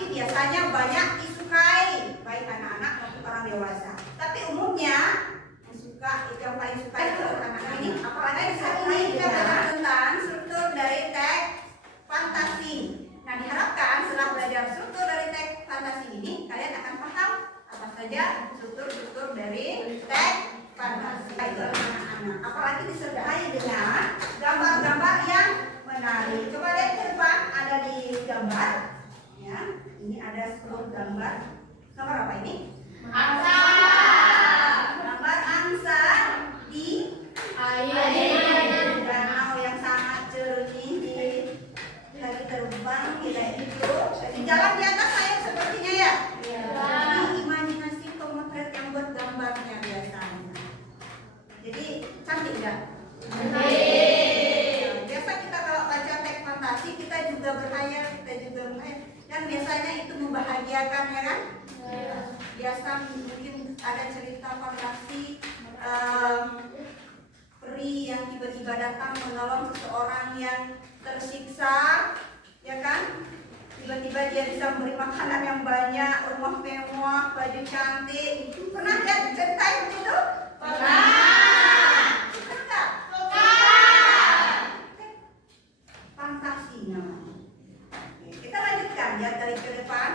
tapi biasanya banyak disukai baik anak-anak maupun orang dewasa. Tapi umumnya yang paling suka itu anak-anak ini. Apalagi di saat ini kita belajar tentang struktur dari teks fantasi. Nah, diharapkan setelah belajar struktur dari teks fantasi ini, kalian akan paham apa saja struktur dari teks fantasi itu anak-anak. Apalagi disertai dengan gambar-gambar yang menarik. Coba lihat ke depan, ada di gambar. Ya, ini ada 10 gambar. Gambar apa ini? Angsa. Gambar angsa di air. Danau yang sangat jernih di lagi terbang kayak gitu. Jadi jalan di atas air sepertinya ya. Ini imajinasi pemotret yang buat gambarnya biasanya. Jadi cantik enggak? Biasa kita kalau baca teks fantasi kita juga berhayal, dan biasanya itu membahagiakan ya kan? Biasa mungkin ada cerita fantasi peri yang tiba-tiba datang menolong seseorang yang tersiksa, ya kan? Tiba-tiba dia bisa memberi makanan yang banyak, rumah mewah, baju cantik. Pernah lihat cerita begitu? Pernah. Pernah? Fantasi namanya. Kita lanjutkan ya dari ke depan.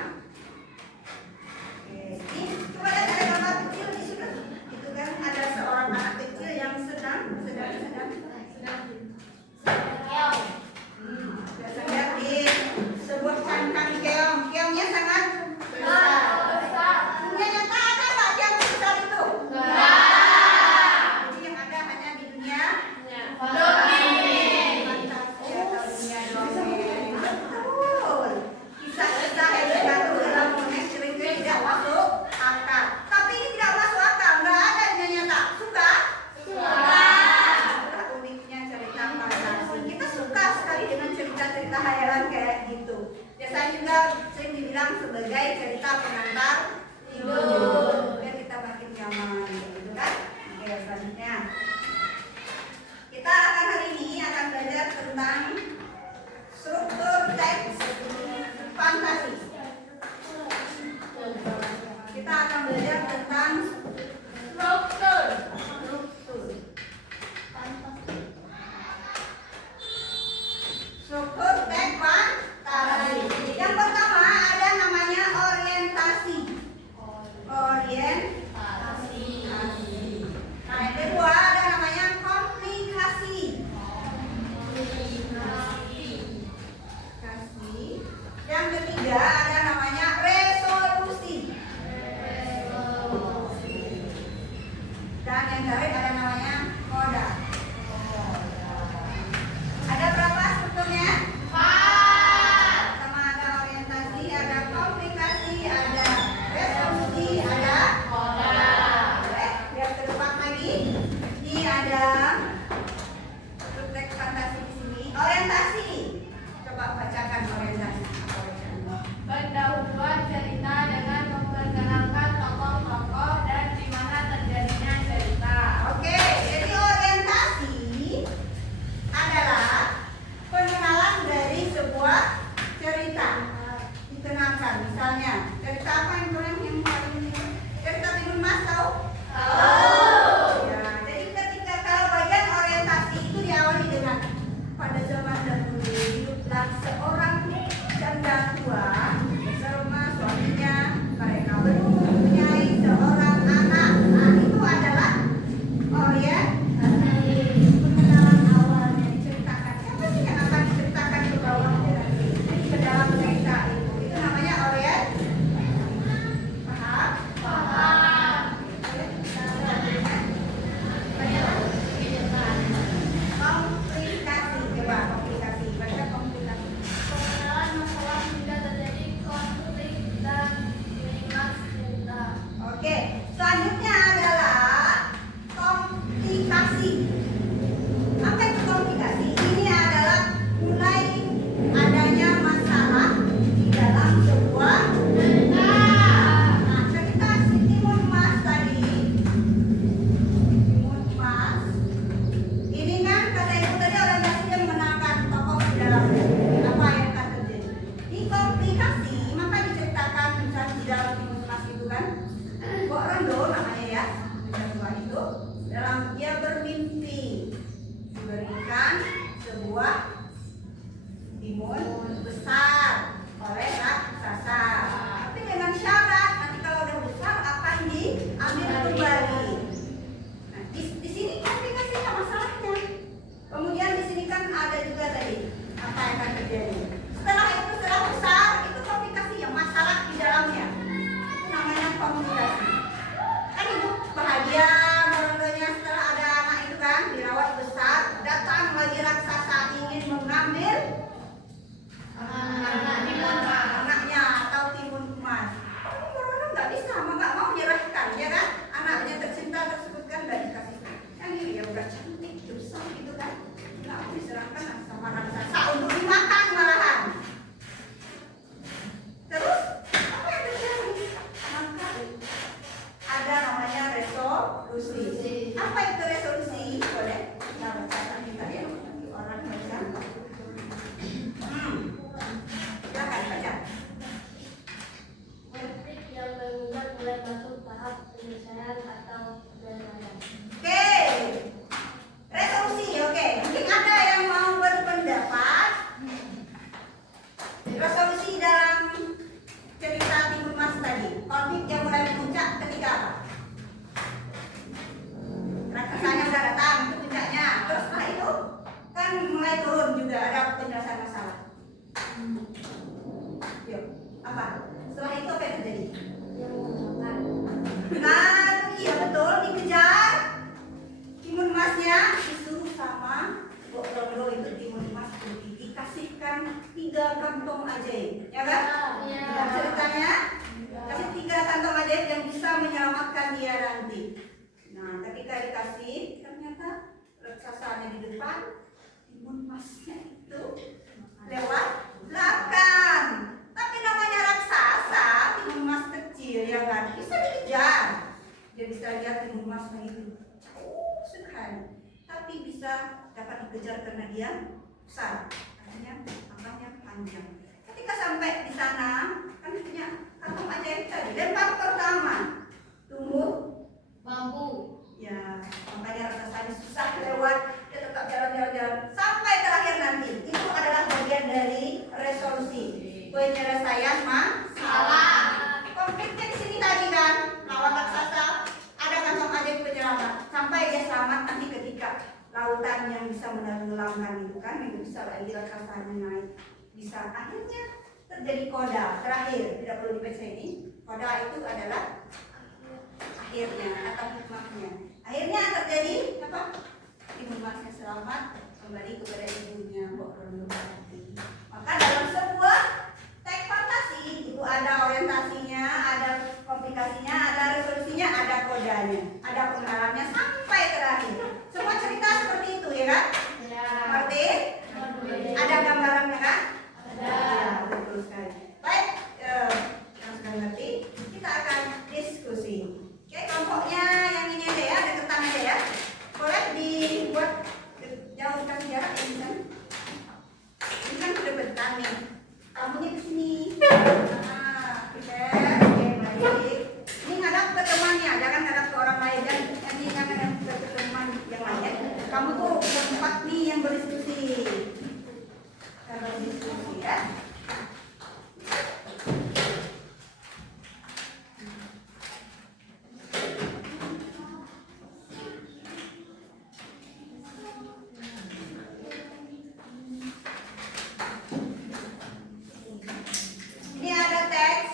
Ini coba lihat ada gambar kecil di sini. Itu kan ada seorang anak kecil yang sedang biasanya di sebuah cangkang keong. Keongnya sangat besar. Dunia nyata ada nggak keong besar itu? Jadi yang ada hanya di dunia fantasi atau dunia dongeng. Betul. Kisah-kisah yang terkandung dalam dongeng seringkali tidak masuk akal. Tapi ini tidak masuk akal, nggak ada di dunia nyata. Suka? Itulah uniknya cerita fantasi. Kita suka sekali dengan cerita-cerita hayalan kayak gitu. Biasanya juga sering dibilang sebagai cerita pengantar tidur. Biar kita makin nyaman, gitu kan? Oke, selanjutnya kita akan hari ini akan belajar tentang struktur teks fantasi. Kita akan belajar tentang struktur. Struktur teks fantasi. Yang pertama ada namanya orientasi. Orientasi. Nah, yang kedua ada namanya komplikasi. Yang ketiga ada namanya resolusi. Dan yang terakhir ada namanya moda. Ada berapa strukturnya? 4. Pertama ada orientasi, ada komplikasi, ada resolusi, ada moda. Oke, lihat ke depan lagi. Ini ada struktur teks fantasi di sini. Orientasi. Coba bacakan orientasi. Pendahuluan cerita dengan memperkenalkan tokoh-tokoh dan di mana terjadinya cerita. Oke, jadi orientasi adalah pengenalan dari sebuah cerita. Dikenalkan, misalnya cerita apa yang paling cerita Timun Mas tahu? Ya, jadi ketika kalau bagian orientasi itu diawali dengan pada zaman dahulu hiduplah seorang janda tua bersama suaminya, mereka belum mempunyai seorang anak. Nah, itu adalah orientasi. Pengenalan awalnya diceritakan. Siapa sih yang akan diceritakan ke bawahnya nanti? Jadi ke dalam cerita itu namanya orientasi. apa? Setelah itu apa yang terjadi? Makan. Nah, iya betul, dikejar. Timun emasnya disuruh sama Mbok Rondo itu timun emas putih dikasihkan 3 kantong ajaib, ya kan? Iya. Ya, ceritanya kasih 3 kantong ajaib yang bisa menyelamatkan dia nanti. Nah, ketika dikasih ternyata raksasanya di depan, timun emasnya itu lewat belakang. Tapi namanya raksasa, timun emas kecil ya kan, bisa dikejar. Dia bisa lihat timun emasnya itu jauh sekali, tapi bisa dapat dikejar karena dia besar, artinya angkanya panjang. Ketika sampai di sana, kan punya kantong ajaib tadi. Lempar pertama, tumbuh Bambu. ya, makanya raksasanya susah lewat, dia tetap jalan sampai terakhir nanti. Itu adalah bagian dari resolusi penyelesaian masalah. Konfliknya di sini tadi kan, lawan raksasa, ada kantong ajaib penyelamat sampai dia selamat nanti ketika lautan yang bisa menenggelamkan itu kan, itu bisa lagi raksasanya naik, bisa akhirnya terjadi koda terakhir. Tidak perlu dibaca ini, koda itu adalah akhirnya atau hikmahnya. Akhirnya terjadi apa? Timun emasnya selamat kembali kepada ibunya Mbok Rondo nanti. Maka dalam sebuah teks fantasi itu ada orientasinya, ada komplikasinya, ada resolusinya, ada kodanya, ada pengalamannya sampai terakhir. Semua cerita seperti itu ya kan? Ya. Seperti ada gambarannya kan? Ada. Ya, betul sekali. Baik, yang sudah ngerti, kita akan diskusi. Oke, kelompoknya yang ini aja ya, deketan aja ya. Boleh dibuat jauhkan jarak ya, bisa. Ini kan sudah deketan nih. Kamunya ke sini. Nah, oke, baik. Ini ngadap ke temannya, jangan ngadap ke orang lain. Dan ini jangan ngadap ke teman yang lain. Kamu tuh berempat nih yang berdiskusi. Kita berdiskusi ya. Ini ada teks.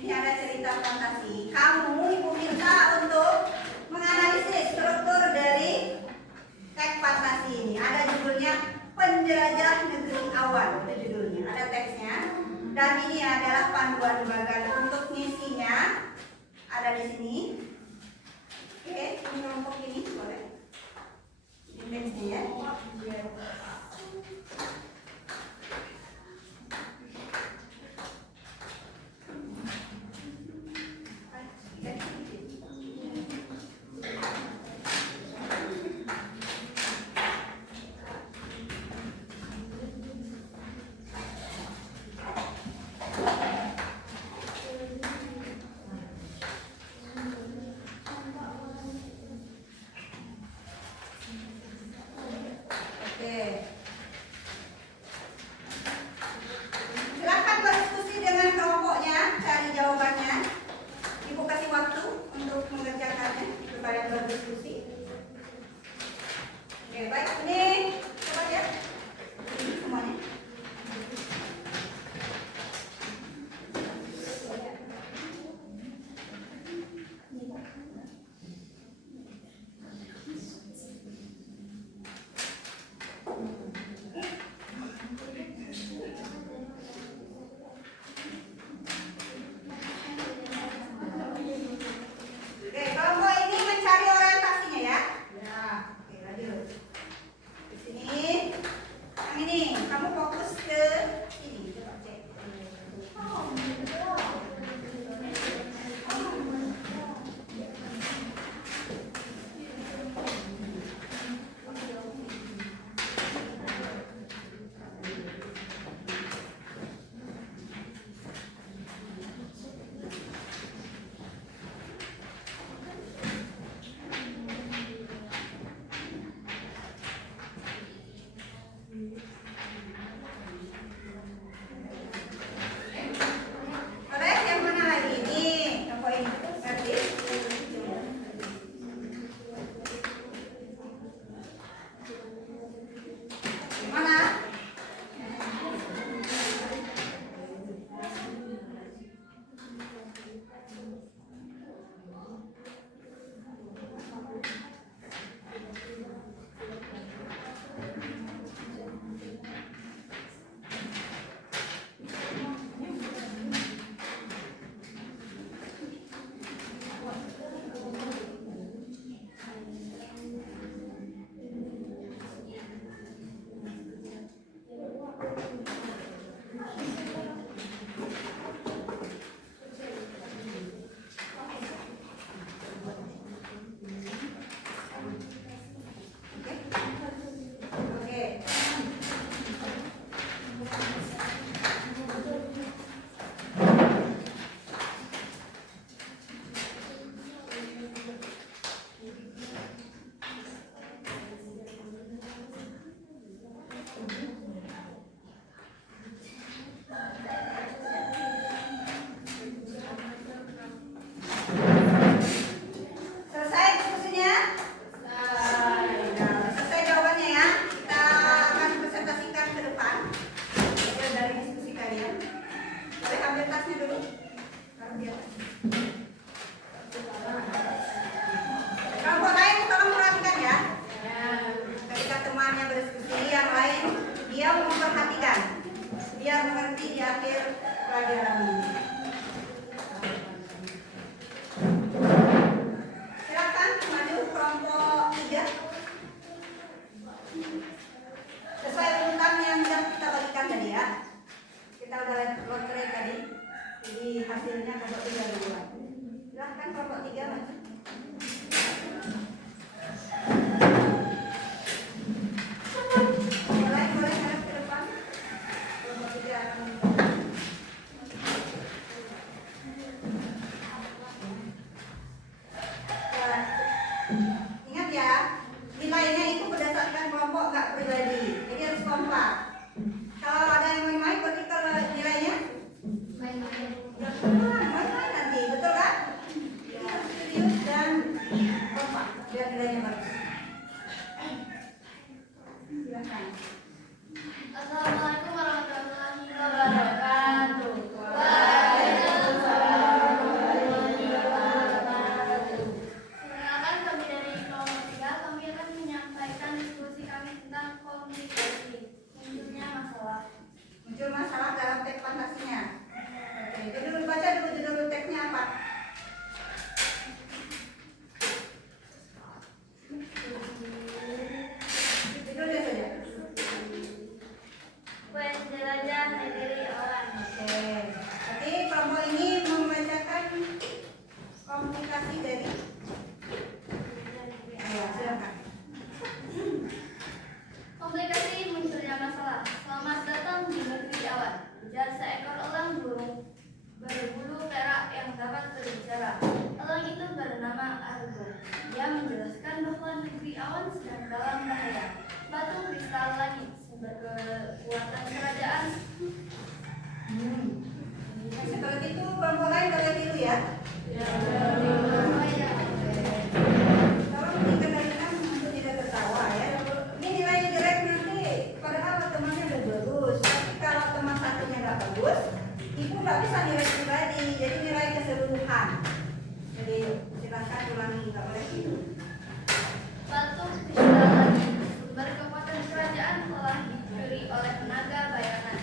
Ini ada cerita fantasi. Kamu ibu minta untuk menganalisis struktur dari teks fantasi ini. Ada judulnya Penjelajah Negeri Awan. Itu judulnya. Ada teksnya. Dan ini adalah panduan bagan untuk ngisinya. Ada di sini. Oke, ini kelompok ini boleh. Ini ya. Oke. Silakan kelompok 3 maju. Boleh hadap ke depan. Kelompok 3 akan ingat ya, nilainya itu berdasarkan kelompok, nggak pribadi. Jadi harus kompak. Kalau ada yang main-main, berarti kalau nilainya main-main nanti, betul kan? Ya, serius dan kompak biar nilainya bagus. Silakan. Assalamualaikum warahmatullahi wabarakatuh. Perkenalkan, kami dari kelompok 3, kami akan menyampaikan diskusi kami tentang komunikasi. Munculnya masalah. Muncul masalah dalam teks fantasinya. Oke, judul baca dulu judul teksnya apa? Judulnya saja. Kues jelajah negeri awan. Oke, jadi kelompok ini membacakan komunikasi dari. Ayo, silakan. Komplikasi munculnya masalah. Selamat datang di negeri awan. Ujar seekor elang burung berbulu perak yang dapat berbicara. Elang itu bernama Argo. Dia menjelaskan bahwa negeri awan sedang dalam bahaya. Batu kristal langit sumber kekuatan kerajaan. Seperti itu kelompok lain boleh tiru ya. Tolong dikendalikan untuk tidak tertawa ya. Ini nilainya jelek nanti, padahal temannya udah bagus. Tapi kalau teman satunya nggak bagus, ibu nggak bisa nilai pribadi, jadi nilai keseluruhan. Jadi silakan ulangi, nggak boleh tiru. Batu kristal langit sumber kekuatan kerajaan telah dicuri oleh tenaga bayangan.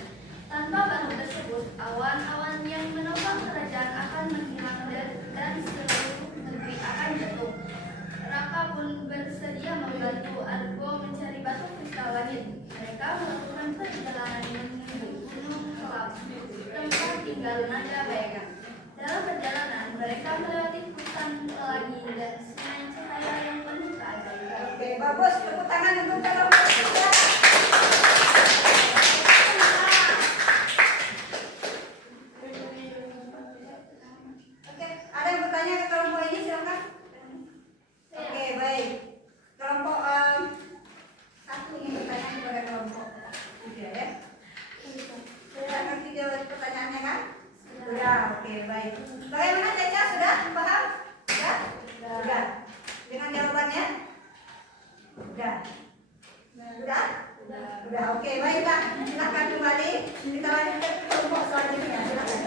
Tanpa batu tersebut, awan-awan yang menopang kerajaan akan menghilang dan seluruh negeri akan jatuh. Raka pun bersedia membantu Argo mencari batu kristal langit. Mereka melakukan perjalanan menuju Gunung Kelam, tempat tinggal naga bayangan. Dalam perjalanan, mereka melewati hutan pelangi dan sungai cahaya yang penuh keajaiban. Oke, bagus. Tepuk tangan untuk kelompok 3. Oke, ada yang bertanya ke kelompok ini, silakan. Oke, baik. Kelompok 1 ingin bertanya kepada kelompok 3 ya. Sudah ngerti jawab pertanyaannya kan? Sudah, oke, baik. Bagaimana Caca, sudah paham? Sudah? Sudah. Dengan jawabannya? Sudah. Sudah? Sudah, oke, baiklah. Silakan kembali. Kita lanjutkan ke kelompok selanjutnya. Silakan.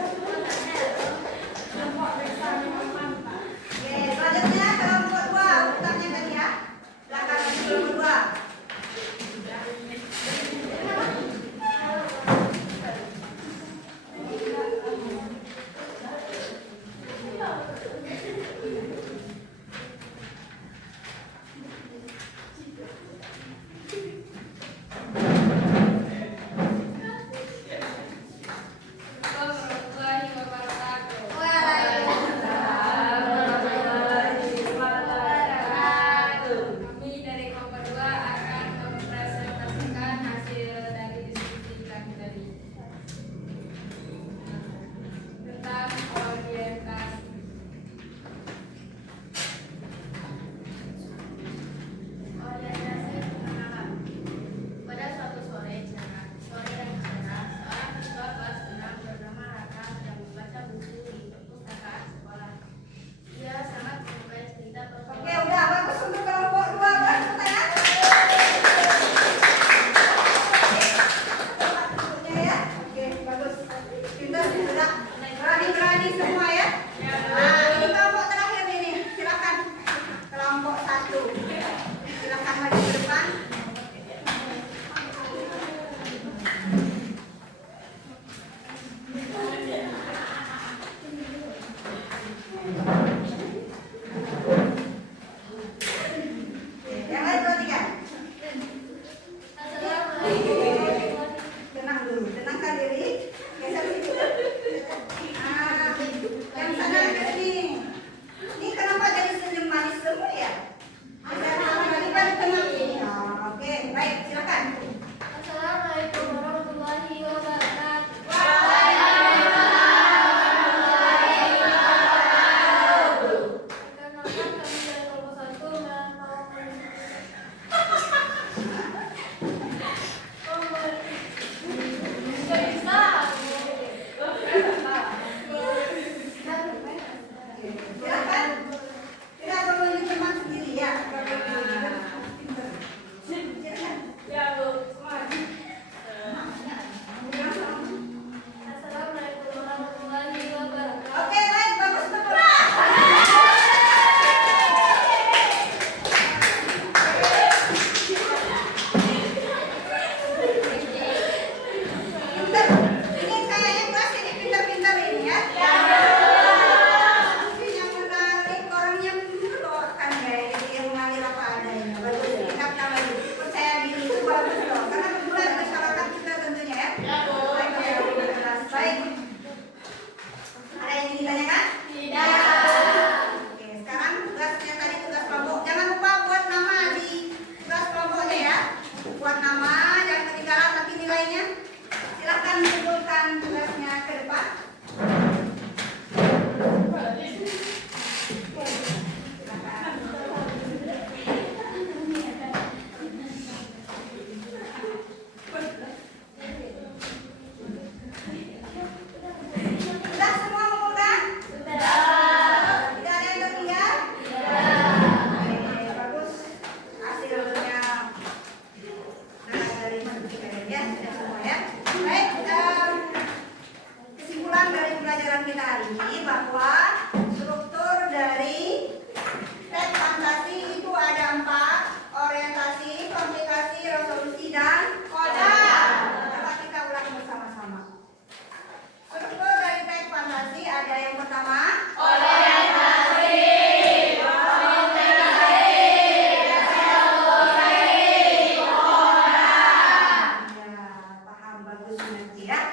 Oke, selanjutnya kelompok 2. Urutannya tadi ya. Silakan kelompok 2. Warahmatullahi wabarakatuh. Kami dari kelompok 2 akan mempresentasikan hasil dari diskusi kami tadi tentang orientasi. Orientasi pengenalan. Pada suatu sore yang cerah, seorang siswa kelas 6 bernama Raka sedang membaca buku di perpustakaan sekolah. Dia sangat menyukai cerita Oke, petualangan. udah bagus untuk kelompok 2. Kan pertanyaan? Tempat duduknya ya. Oke, bagus. Pintar, sudah. Berani-berani semua ya. Nah, ini kelompok terakhir ini. Silakan. Kelompok 1. Silakan maju ke depan. Yang lain perhatikan. Tenang dulu, tenangkan diri. Geser situ. Yang sana ke sini. Ya, sudah semua ya. Baik, kesimpulan dari pelajaran kita hari ini bahwa struktur dari tes fantasi itu ada 4: orientasi, komplikasi, resolusi, dan koda. Coba kita ulang bersama-sama. Struktur dari tes fantasi ada yang pertama orientasi, ya, paham, bagus nanti ya.